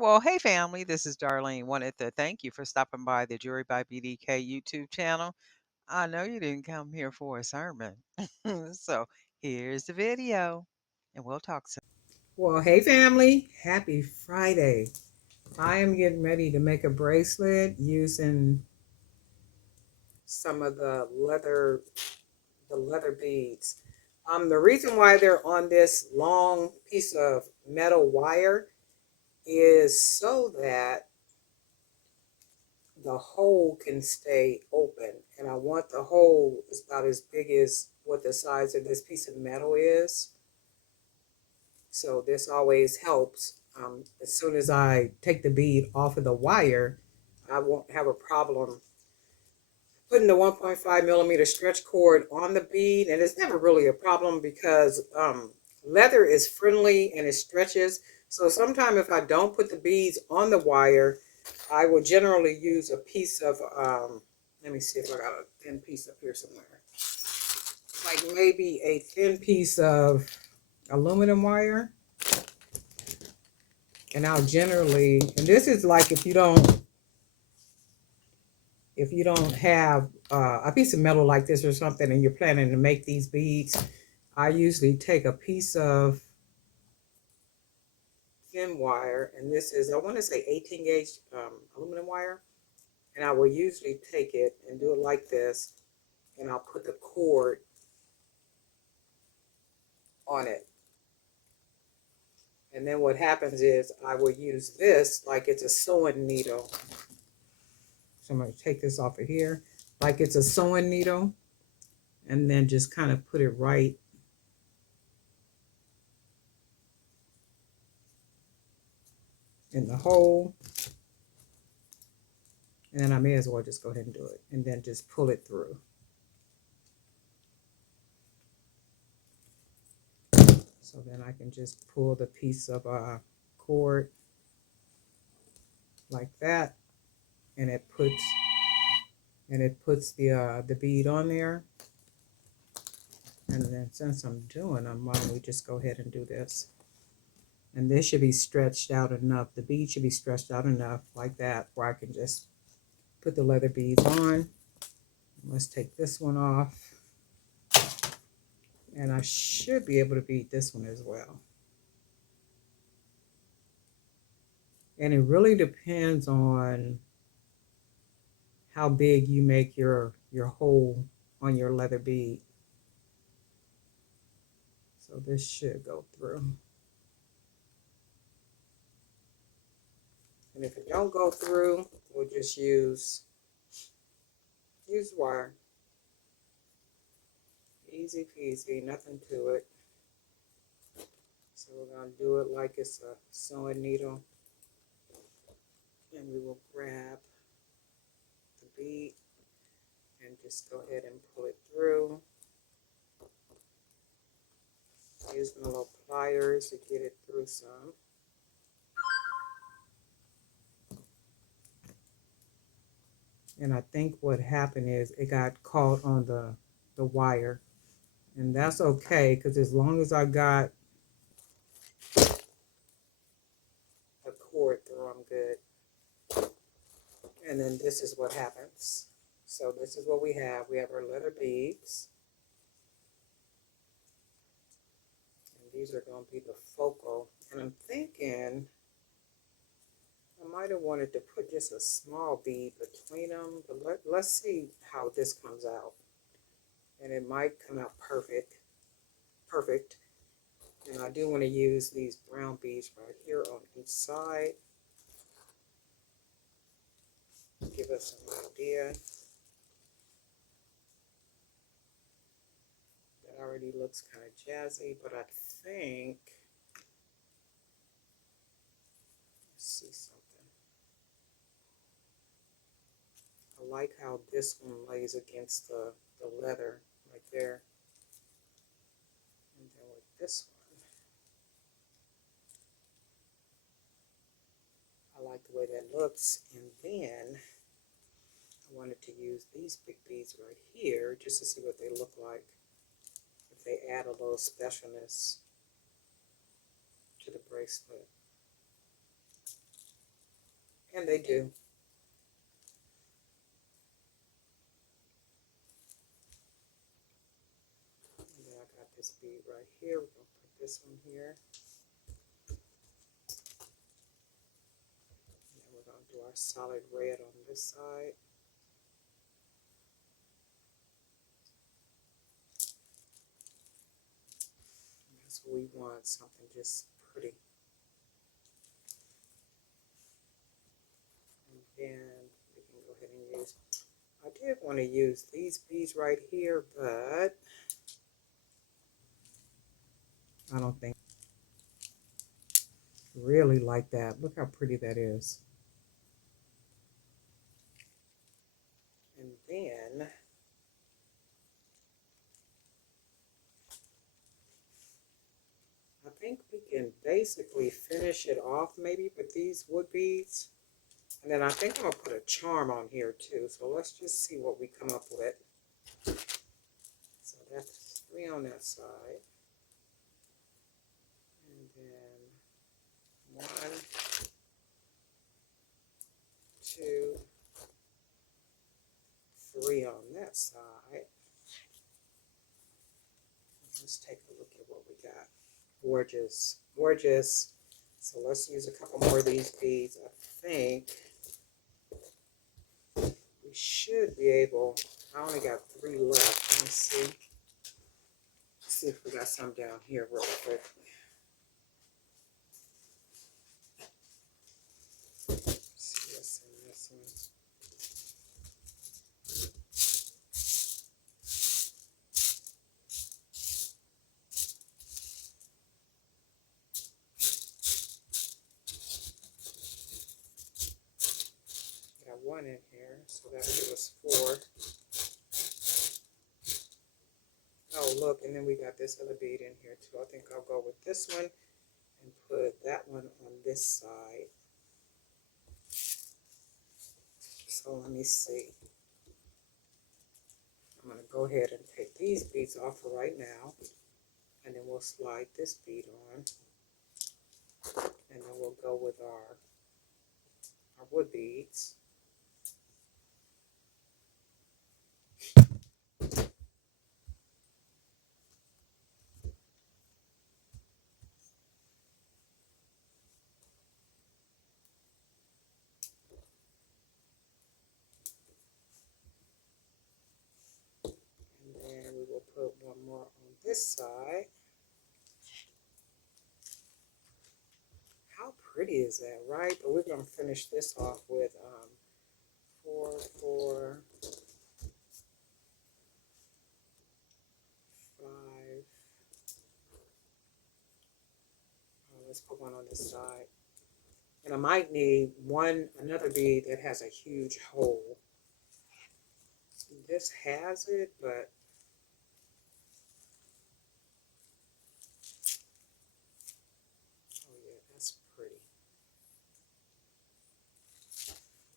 Well, hey family, this is Darlene. Wanted to thank you for stopping by the Jury by BDK YouTube channel. I know you didn't come here for a sermon. So here's the video, and we'll talk soon. Well, hey family, happy Friday. I am getting ready to make a bracelet using some of the leather beads. The reason why they're on this long piece of metal wire is so that the hole can stay open. And I want the hole is about as big as what the size of this piece of metal is. So this always helps. As soon as I take the bead off of the wire, I won't have a problem putting the 1.5 millimeter stretch cord on the bead. And it's never really a problem because leather is friendly and it stretches. So sometimes if I don't put the beads on the wire, I will generally use a piece of, let me see if I got a thin piece up here somewhere. Like maybe a thin piece of aluminum wire. And I'll generally, and this is like if you don't have a piece of metal like this or something and you're planning to make these beads, I usually take a piece of thin wire, and this is, I want to say 18 gauge aluminum wire, and I will usually take it and do it like this, and I'll put the cord on it. And then what happens is I will use this like it's a sewing needle. So I'm going to take this off of here like it's a sewing needle, and then just kind of put it right in the hole. And then I may as well just go ahead and do it, and then just pull it through. So then I can just pull the piece of cord like that, and it puts the bead on there. And then since I'm doing them, why don't we just go ahead and do this? And this should be stretched out enough. The bead should be stretched out enough like that where I can just put the leather beads on. Let's take this one off. And I should be able to bead this one as well. And it really depends on how big you make your hole on your leather bead. So this should go through. And if it don't go through, we'll just use wire. Easy peasy, nothing to it. So we're going to do it like it's a sewing needle. And we will grab the bead and just go ahead and pull it through. Using the little pliers to get it through some. And I think what happened is it got caught on the wire. And that's okay, because as long as I got the cord through, I'm good. And then this is what happens. So this is what we have. We have our leather beads. And these are going to be the focal. And I'm thinking I might have wanted to put just a small bead between them. But let's see how this comes out. And it might come out perfect. And I do want to use these brown beads right here on each side. Give us an idea. That already looks kind of jazzy, but I think, let's see something. I like how this one lays against the leather right there. And then with this one, I like the way that looks. And then I wanted to use these big beads right here just to see what they look like. If they add a little specialness to the bracelet. And they do. And then I got this bead right here. We're going to put this one here. And then we're going to do our solid red on this side. And that's what we want, something just pretty. And then we can go ahead and use, I did want to use these beads right here, but I don't think I really like that. Look how pretty that is. And then I think we can basically finish it off maybe with these wood beads. And then I think I'm going to put a charm on here too. So let's just see what we come up with. So that's 3 on that side. And then 1, 2, 3 on that side. Let's take a look at what we got. Gorgeous, gorgeous. So let's use a couple more of these beads. I think we should be able, I only got 3 left. Let me see. Let's see if we got some down here real quick. Let's see what's in this one. Got 1 in here, so that'll give us 4. Oh, look, and then we got this other bead in here too. I think I'll go with this one and put that one on this side. So let me see. I'm going to go ahead and take these beads off for right now. And then we'll slide this bead on. And then we'll go with our wood beads. And then we will put 1 more on this side. How pretty is that, right? But we're going to finish this off with 4, 4, 5. Let's put 1 on this side. And I might need another bead that has a huge hole. This has it, but oh yeah, that's pretty.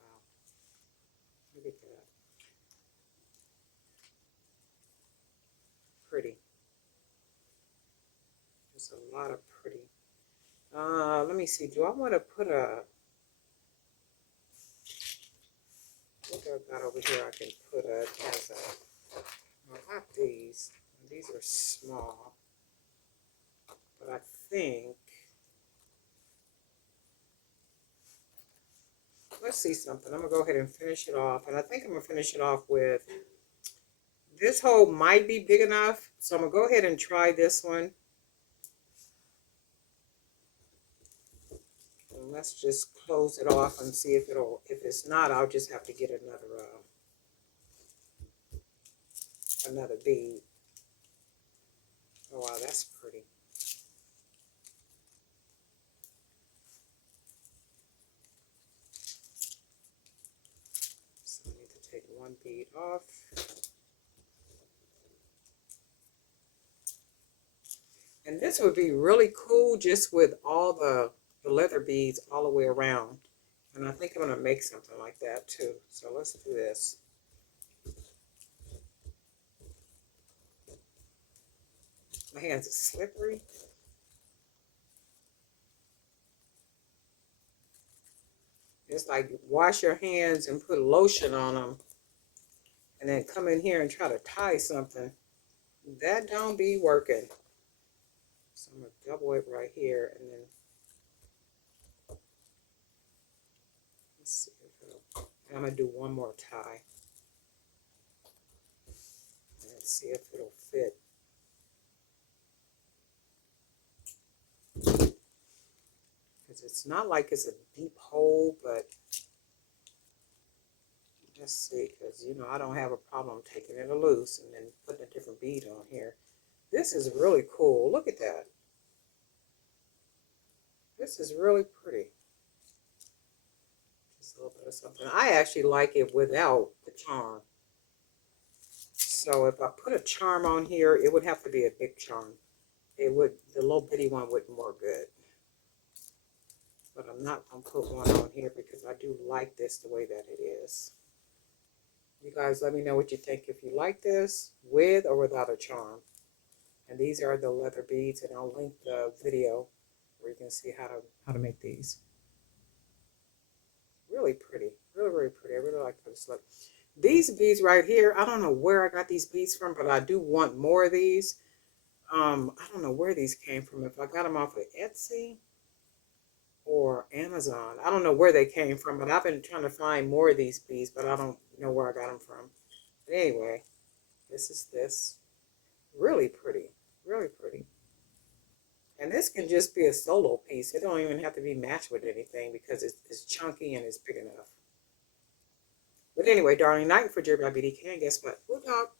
Wow, look at that. Pretty. There's a lot of pretty. Let me see. Do I want to put what do I got over here? I can put as a, well, not these. These are small. But I think, let's see something. I'm going to go ahead and finish it off. And I think I'm going to finish it off with, this hole might be big enough. So I'm going to go ahead and try this one. And let's just close it off and see if if it's not, I'll just have to get another bead. Oh wow, that's pretty. So I need to take 1 bead off. And this would be really cool just with all the leather beads all the way around. And I think I'm going to make something like that too. So let's do this. My hands are slippery. It's like wash your hands and put lotion on them and then come in here and try to tie something. That don't be working. So I'm going to double it right here and then let's see if it'll, I'm going to do one more tie. And let's see if it'll fit. Because it's not like it's a deep hole, but let's see, because you know I don't have a problem taking it loose and then putting a different bead on here. This is really cool. Look at that. This is really pretty. Just a little bit of something. I actually like it without the charm. So if I put a charm on here, it would have to be a big charm. It would, the little bitty one wouldn't work good. But I'm not going to put one on here because I do like this the way that it is. You guys let me know what you think if you like this with or without a charm. And these are the leather beads, and I'll link the video where you can see how to make these. Really pretty, really, really pretty. I really like this look. These beads right here, I don't know where I got these beads from, but I do want more of these. I don't know where these came from. If I got them off of Etsy or Amazon, I don't know where they came from, but I've been trying to find more of these beads, but I don't know where I got them from. But anyway, this is this. Really pretty, really pretty. And this can just be a solo piece. It don't even have to be matched with anything because it's chunky and it's big enough. But anyway, darling, night for Jerry by BDK. And guess what? We'll talk.